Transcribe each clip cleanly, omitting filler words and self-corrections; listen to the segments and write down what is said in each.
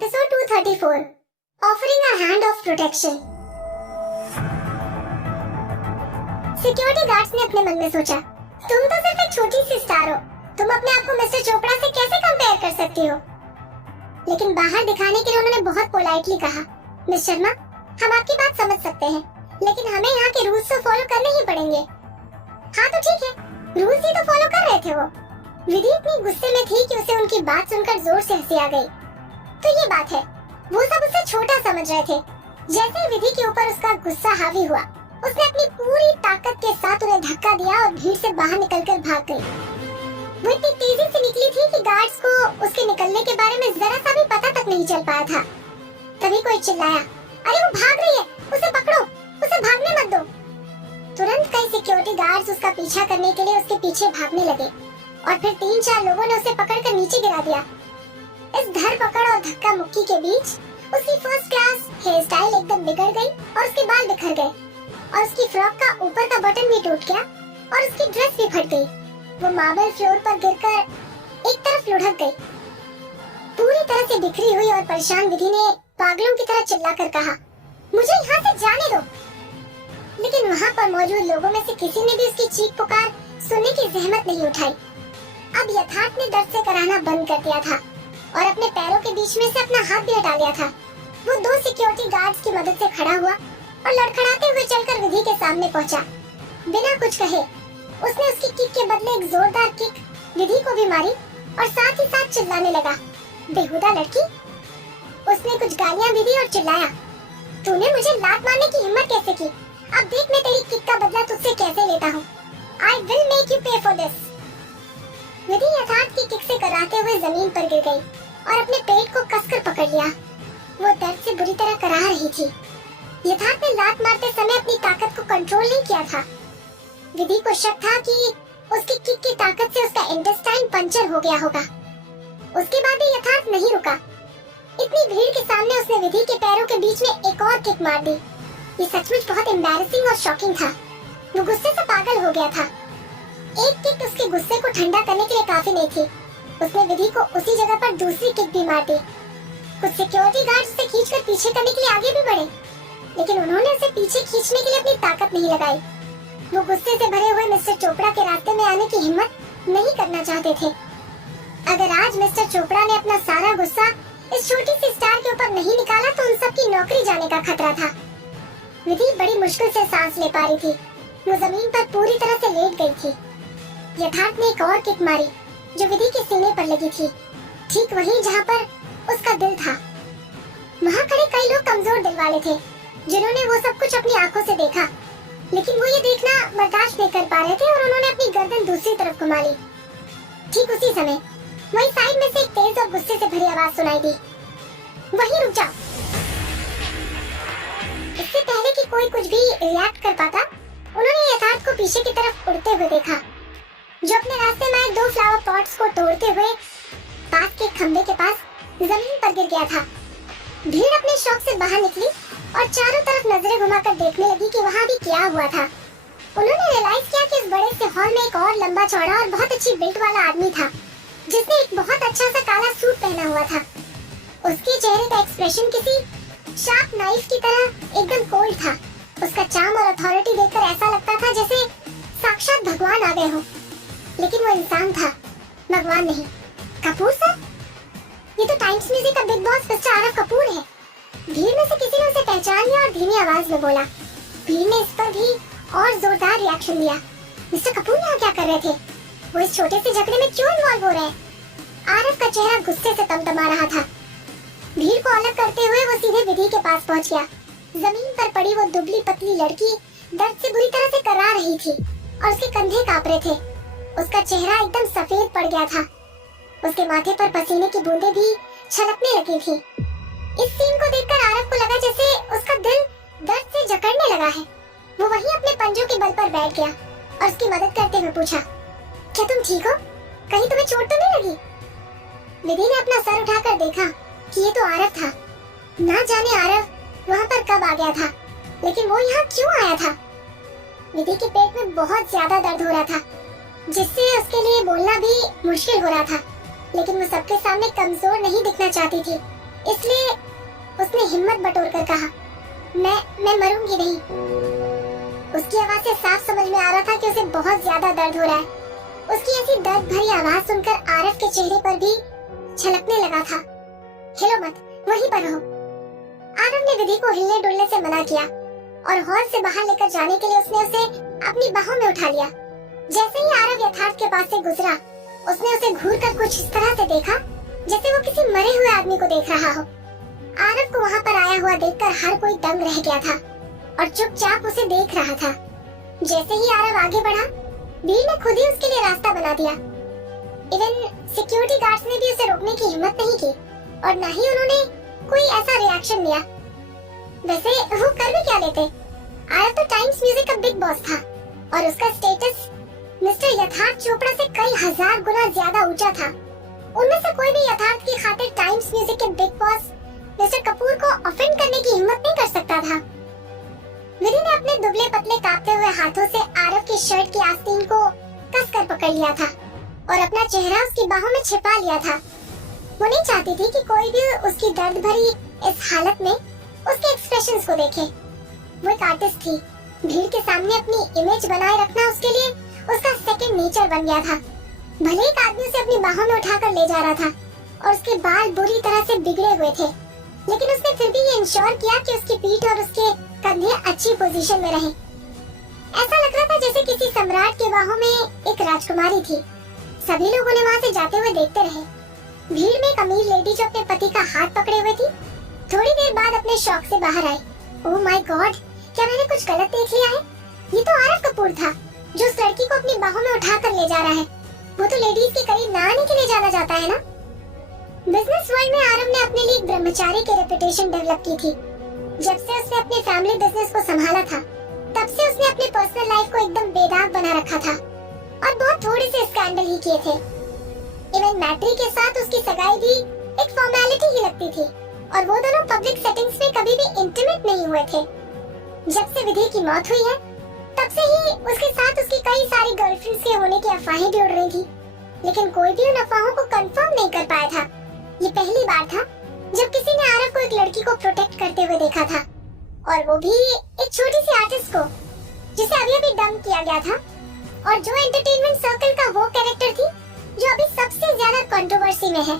Episode 234 Offering a Hand of Protection। Security guards ने अपने मन में सोचा, तुम तो सिर्फ एक छोटी सी स्टार हो, तुम अपने आप को मिस्टर चोपड़ा से कैसे कंपेयर कर सकती हो। लेकिन बाहर दिखाने के लिए उन्होंने बहुत पोलाइटली कहा, मिस शर्मा, हम आपकी बात समझ सकते हैं, लेकिन हमें यहाँ के रूल्स तो फॉलो करने ही पड़ेंगे। हाँ तो ठीक है, रूल्स ही तो फॉलो कर रहे थे वो। विधि इतनी गुस्से में थी कि उसे उनकी बात सुनकर जोर से हंसी आ गई। तो ये बात है, वो सब उसे छोटा समझ रहे थे। जैसे विधि के ऊपर उसका गुस्सा हावी हुआ, उसने अपनी पूरी ताकत के साथ उन्हें धक्का दिया और भीड़ से बाहर निकलकर भाग गई। वो इतनी तेजी से निकली थी कि गार्ड्स को उसके निकलने के बारे में जरा सा भी पता तक नहीं चल पाया था। तभी कोई चिल्लाया, अरे वो भाग रही है, उसे पकड़ो, उसे भागने मत दो। तुरंत कई सिक्योरिटी गार्ड्स उसका पीछा करने के लिए उसके पीछे भागने लगे और फिर 3-4 लोगों ने उसे पकड़कर नीचे गिरा दिया। इस धर पकड़ और धक्का मुक्की के बीच उसकी फर्स्ट क्लास हेयर स्टाइल एकदम बिगड़ गई और उसके बाल बिखर गए और उसकी फ्रॉक का ऊपर का बटन भी टूट गया और उसकी ड्रेस भी फट गई। वो मार्बल फ्लोर पर गिरकर एक तरफ लुढ़क गई। पूरी तरह से बिखरी हुई और परेशान विधि ने पागलों की तरह चिल्लाकर कहा, मुझे यहाँ से जाने दो। लेकिन वहाँ पर मौजूद लोगों में से किसी ने भी उसकी चीख पुकार सुनने की जहमत नहीं उठाई। अब यथार्थ ने दर्द से कराहना बंद कर दिया था और अपने पैरों के बीच में से अपना हाथ भी हटा लिया था। वो 2 सिक्योरिटी गार्ड्स की मदद से खड़ा हुआ और लड़खड़ाते हुए चलकर विधि के सामने पहुंचा। बिना कुछ कहे उसने उसकी किक के बदले एक जोरदार किक विधि को भी मारी और साथ ही साथ चिल्लाने लगा, बेहुदा लड़की। उसने कुछ गालियां भी दी और चिल्लाया, तूने मुझे लात मारने की हिम्मत कैसे की? अब देख मैं तेरी किक का बदला तुझसे कैसे लेता हूँ। I will make you pay for this। विधि यथार्थ की किक से कराते हुए जमीन पर गिर गई और अपने पेट को कसकर पकड़ लिया। वो दर्द से बुरी तरह कराह रही थी। यथार्थ ने लात मारते समय अपनी ताकत को कंट्रोल नहीं किया था। विधि को शक था कि उसकी किक की ताकत से उसका इंटेस्टाइन पंचर हो गया होगा। उसके बाद भी यथार्थ नहीं रुका। इतनी भीड़ के सामने उसने विधि के पैरों के बीच में एक और किक मार दी। ये सचमुच बहुत एम्बैरेसिंग और शॉकिंग था। वो गुस्से से पागल हो गया था। एक किक उसके गुस्से को ठंडा करने के लिए काफी नहीं थी। उसने विधि को उसी जगह पर दूसरी किक भी मार दी। कुछ सिक्योरिटी गार्ड उसे खींचकर पीछे करने के लिए आगे भी बढ़े, लेकिन उन्होंने उसे पीछे खींचने के लिए अपनी ताकत नहीं लगाई। वो गुस्से से भरे हुए मिस्टर चोपड़ा के रास्ते में आने की हिम्मत नहीं करना चाहते थे। अगर आज मिस्टर चोपड़ा ने अपना सारा गुस्सा इस छोटी सी स्टार के ऊपर नहीं निकाला तो उन सबकी नौकरी जाने का खतरा था। विधि बड़ी मुश्किल से सांस ले पा रही थी। वो जमीन पर पूरी तरह से लेट गई थी। यथार्थ ने एक और किक मारी जो विधि के सीने पर लगी थी, ठीक वहीं जहां पर उसका दिल था। वहां खड़े कई लोग कमजोर दिल वाले थे जिन्होंने वो सब कुछ अपनी आंखों से देखा, लेकिन वो ये देखना बर्दाश्त नहीं कर पा रहे थे और उन्होंने अपनी गर्दन दूसरी तरफ घुमा ली। ठीक उसी समय वहीं साइड में से एक तेज और गुस्से से भरी आवाज सुनाई दी, वहीं रुक जाओ। इससे पहले कि कोई कुछ भी रिएक्ट कर पाता, उन्होंने यथार्थ को पीछे की तरफ उड़ते हुए देखा, जो अपने रास्ते में आए 2 फ्लावर पॉट्स को तोड़ते हुए पास के खंबे के पास जमीन पर गिर गया था। भीड़ अपने शौक से बाहर निकली और चारों तरफ नजरें घुमाकर देखने लगी कि वहाँ भी क्या हुआ था। उन्होंने रियलाइज किया कि इस बड़े से हॉल में एक और लंबा चौड़ा और बहुत अच्छी बिल्ट वाला आदमी था, जिसने एक बहुत अच्छा सा काला सूट पहना हुआ था। उसके चेहरे का एक्सप्रेशन किसी शार्प नाइफ की तरह एकदम कोल्ड था। उसका चार्म और अथॉरिटी देखकर ऐसा लगता था जैसे साक्षात भगवान आ गए हो, लेकिन वो इंसान था, भगवान नहीं। कपूर सर? ये तो टाइम्स म्यूजिक का big boss mister Aarav Kapoor है। भीड़ में से किसी ने उसे पहचान लिया और धीमी आवाज में बोला। भीड़ ने इस पर भी और जोरदार रिएक्शन दिया। मिस्टर कपूर यहाँ क्या कर रहे थे? वो इस छोटे से झगड़े में क्यों इन्वॉल्व हो रहे हैं? आरव का चेहरा गुस्से से तमतमा रहा था। भीड़ को अलग करते हुए वो सीधे विधि के पास पहुँच गया। जमीन पर पड़ी वो दुबली पतली लड़की दर्द से बुरी तरह से कराह रही थी और उसके कंधे कांप रहे थे। उसका चेहरा एकदम सफेद पड़ गया था। उसके माथे पर पसीने की बूंदें भी छलकने लगी थी। इस सीन को देखकर आरव को लगा जैसे उसका दिल दर्द से जकड़ने लगा है। वो वहीं अपने पंजों के बल पर बैठ गया और उसकी मदद करते हुए पूछा, क्या तुम ठीक हो? कहीं तुम्हें चोट तो नहीं लगी? विधि ने अपना सर उठाकर देखा कि ये तो आरव था। ना जाने आरव वहाँ पर कब आ गया था, लेकिन वो यहाँ क्यों आया था? विधि के पेट में बहुत ज्यादा दर्द हो रहा था, जिससे उसके लिए बोलना भी मुश्किल हो रहा था, लेकिन वो सबके सामने कमजोर नहीं दिखना चाहती थी। इसलिए उसने हिम्मत बटोर कर कहा, मैं मरूंगी नहीं। उसकी आवाज से साफ समझ में आ रहा था कि उसे बहुत ज्यादा दर्द हो रहा है। उसकी ऐसी दर्द भरी आवाज सुनकर आरव के चेहरे पर भी छलकने लगा था। हिलो मत, वहीं पर रहो। आरव ने विधि को हिलने डुलने से मना किया और हॉल से बाहर लेकर जाने के लिए उसने उसे अपनी बाहों में उठा लिया। जैसे ही आरव यथार्थ के पास से गुजरा, उसने उसे घूरकर कुछ इस तरह से देखा जैसे वो किसी मरे हुए आदमी को देख रहा हो। आरव को वहाँ पर आया हुआ देखकर हर कोई दंग रह गया था और चुपचाप उसे देख रहा था। जैसे ही आरव आगे बढ़ा, भीड़ ने खुद ही उसके लिए रास्ता बना दिया। इवन सिक्योरिटी गार्ड्स ने भी उसे रोकने की हिम्मत नहीं की और न ही उन्होंने कोई ऐसा रिएक्शन दिया। वैसे वो कर भी क्या लेते? आरव तो टाइम्स म्यूजिक का बिग बॉस था और उसका स्टेटस मिस्टर यथार्थ चोपड़ा से कई हजार गुना ज्यादा ऊंचा था। उनमें से कोई भी यथार्थ की खातिर टाइम्स म्यूजिक के बिग बॉस मिस्टर कपूर को ऑफेंड करने की हिम्मत नहीं कर सकता था। विधि ने अपने दुबले पतले कांपते हुए हाथों से आरव की शर्ट की आस्तीन को कसकर पकड़ लिया था और अपना चेहरा उसकी बाहों में छिपा लिया था। वो नहीं चाहती थी कि कोई भी उसकी दर्द भरी इस हालत में उसके एक्सप्रेशंस को देखे। वो एक आर्टिस्ट थी। भीड़ के सामने अपनी इमेज बनाए रखना उसके लिए उसका सेकंड नेचर बन गया था। भले एक आदमी उसे अपनी बाहों में उठाकर ले जा रहा था और उसके बाल बुरी तरह से बिगड़े हुए थे, लेकिन उसने फिर भी ये इंश्योर किया कि उसकी पीठ और उसके कंधे अच्छी पोजीशन में रहे। ऐसा लग रहा था जैसे किसी सम्राट के बाहों में एक राजकुमारी थी। सभी लोग उन्हें वहाँ से जाते हुए देखते रहे। भीड़ में एक अमीर लेडी जो अपने पति का हाथ पकड़े हुए थी, थोड़ी देर बाद अपने शौक से बाहर आई। ओह माय गॉड, क्या मैंने कुछ गलत देख लिया है? ये तो आरव कपूर था जो उस लड़की को अपनी बाहों में उठाकर ले जा रहा है। वो तो लेडीज के करीब ना आने के लिए जाना जाता है ना। बिजनेस वर्ल्ड में आरव ने अपने लिए एक ब्रह्मचारी की रेपुटेशन डेवलप की थी। जब से उसने अपने फैमिली बिजनेस को संभाला था, तब से उसने अपनी पर्सनल लाइफ को एकदम बेदाग बना रखा था और बहुत थोड़े से स्कैंडल ही किए थे। इवन मैट्री के साथ उसकी सगाई भी एक फॉर्मेलिटी ही लगती थी और वो दोनों पब्लिक सेटिंग्स में कभी भी इंटीमेट नहीं हुए थे। जब से विधि की मौत हुई है, तब से ही उसके साथ उसकी कई सारी गर्लफ्रेंड्स के होने की अफवाहें भी उड़ रही थी, लेकिन कोई भी उन अफवाहों को कंफर्म नहीं कर पाया था। ये पहली बार था जब किसी ने आरव को एक लड़की को प्रोटेक्ट करते हुए देखा था, और वो भी एक छोटी सी आर्टिस्ट को जिसे अभी अभी डंप किया गया था और जो एंटरटेनमेंट सर्कल का वो कैरेक्टर थी जो अभी सबसे ज्यादा कंट्रोवर्सी में है।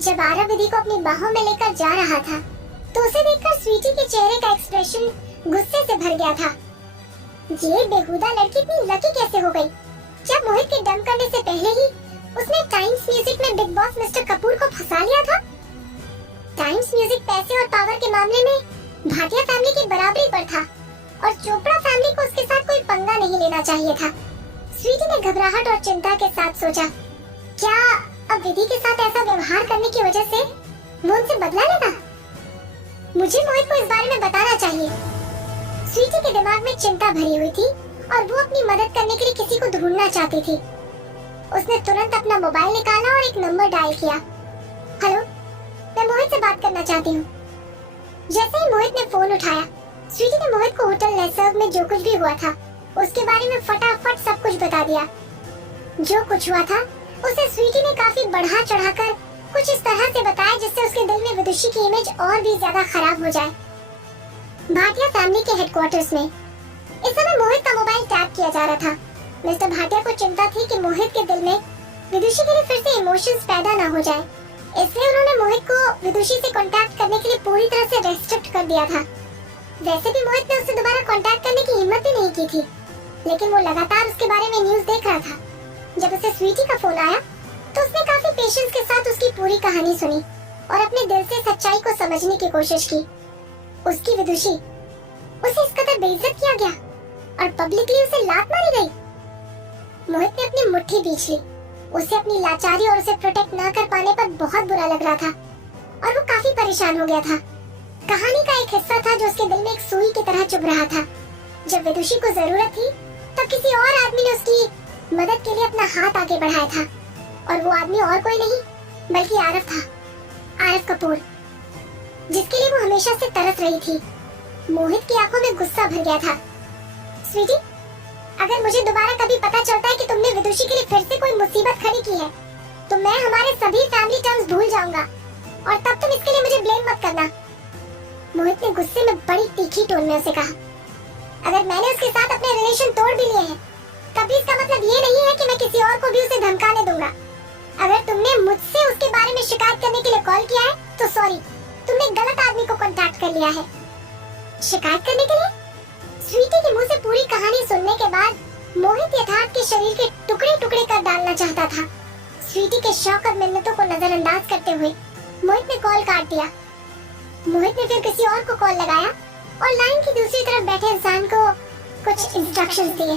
जब आरव विधि को अपनी बाहों में लेकर जा रहा था, तो उसे देखकर स्वीटी के चेहरे का एक्सप्रेशन गुस्से से भर गया था। ये बेहुदा लड़की इतनी लकी कैसे हो गई? जब मोहित के डंप करने से पहले ही उसने टाइम्स म्यूजिक में बिग बॉस मिस्टर कपूर को फंसा लिया था। टाइम्स म्यूजिक पैसे और पावर के मामले में भाटिया फैमिली की बराबरी पर था और चोपड़ा फैमिली को उसके साथ कोई पंगा नहीं लेना चाहिए था। स्वीटी ने घबराहट और चिंता के साथ सोचा, क्या अब विधि के साथ ऐसा व्यवहार करने की वजह से वो उनसे बदला लेगा? मुझे मोहित को इस बारे में बताना चाहिए। स्वीटी के दिमाग में चिंता भरी हुई थी और वो अपनी मदद करने के लिए किसी को ढूंढना चाहती थी। उसने तुरंत अपना मोबाइल निकाला और एक नंबर डायल किया। हेलो, मैं मोहित से बात करना चाहती हूँ। जैसे ही मोहित ने फोन उठाया, स्वीटी ने मोहित को होटल लेसर्व में जो कुछ भी हुआ था उसके बारे में फटाफट सब कुछ बता दिया। जो कुछ हुआ था उसे स्वीटी ने काफी बढ़ा चढ़ाकर कुछ इस तरह से बताया जिससे उसके दिल में विदुषी की इमेज और भी ज्यादा खराब हो जाए। भाटिया फैमिली के हेडक्वार्टर्स में इस समय मोहित का मोबाइल टैप किया जा रहा था। मिस्टर भाटिया को चिंता थी कि मोहित के दिल में विदुषी के लिए फिर से इमोशंस पैदा ना हो जाए, इसलिए उन्होंने मोहित को विदुषी से कांटेक्ट करने के लिए पूरी तरह से रेस्ट्रिक्ट कर दिया था। वैसे भी मोहित ने उससे दोबारा कांटेक्ट करने की हिम्मत ही नहीं की थी, लेकिन वो लगातार उसके बारे में न्यूज़ देख रहा था। जब उसे स्वीटी का फोन आया तो उसने काफी पेशेंस के साथ उसकी पूरी कहानी सुनी और अपने दिल से सच्चाई को समझने की कोशिश की। उसकी विदुषी, उसे इस कदर बेइज्जत किया गया और पब्लिकली उसे लात मारी गई। मोहित ने अपनी मुट्ठी बींच ली। उसे अपनी लाचारी और उसे प्रोटेक्ट ना कर पाने पर बहुत बुरा लग रहा था और वो काफी परेशान हो गया था। कहानी का एक हिस्सा था जो उसके दिल में एक सुई की तरह चुभ रहा था। जब विदुषी को जरूरत थी तब किसी और आदमी ने उसकी मदद के लिए अपना हाथ आगे बढ़ाया था, और वो आदमी और कोई नहीं बल्कि आरव था, आरव कपूर, जिसके लिए वो हमेशा से तरस रही थी। मोहित की आंखों में गुस्सा भर गया था। स्वीटी, अगर मुझे दोबारा कभी पता चलता है कि तुमने विदुषी के लिए फिर से कोई मुसीबत खड़ी की है, तो मैं हमारे सभी फैमिली टर्म्स भूल जाऊंगा और तब तुम इसके लिए मुझे अटेम्प्ट मत करना। मोहित ने गुस्से में बड़ी तीखी टोन में उसे कहा, अगर मैंने उसके साथ अपने रिलेशन तोड़ भी लिए हैं, तभी इसका मतलब ये नहीं है कि मैं किसी और को भी उसे धमकाने दूंगा। अगर तुमने मुझसे उसके बारे में शिकायत करने के लिए कॉल किया है तो सॉरी, तुमने गलत आदमी को कांटेक्ट कर लिया है। शिकायत करने के लिए? स्वीटी के मुंह से पूरी कहानी सुनने के बाद मोहित यथार्थ के शरीर के टुकड़े टुकड़े कर डालना चाहता था। स्वीटी के शौक और मिन्नतों को नजरअंदाज करते हुए मोहित ने कॉल काट दिया। मोहित ने फिर किसी और को कॉल लगाया और लाइन की दूसरी तरफ बैठे इंसान को कुछ इंस्ट्रक्शंस दिए।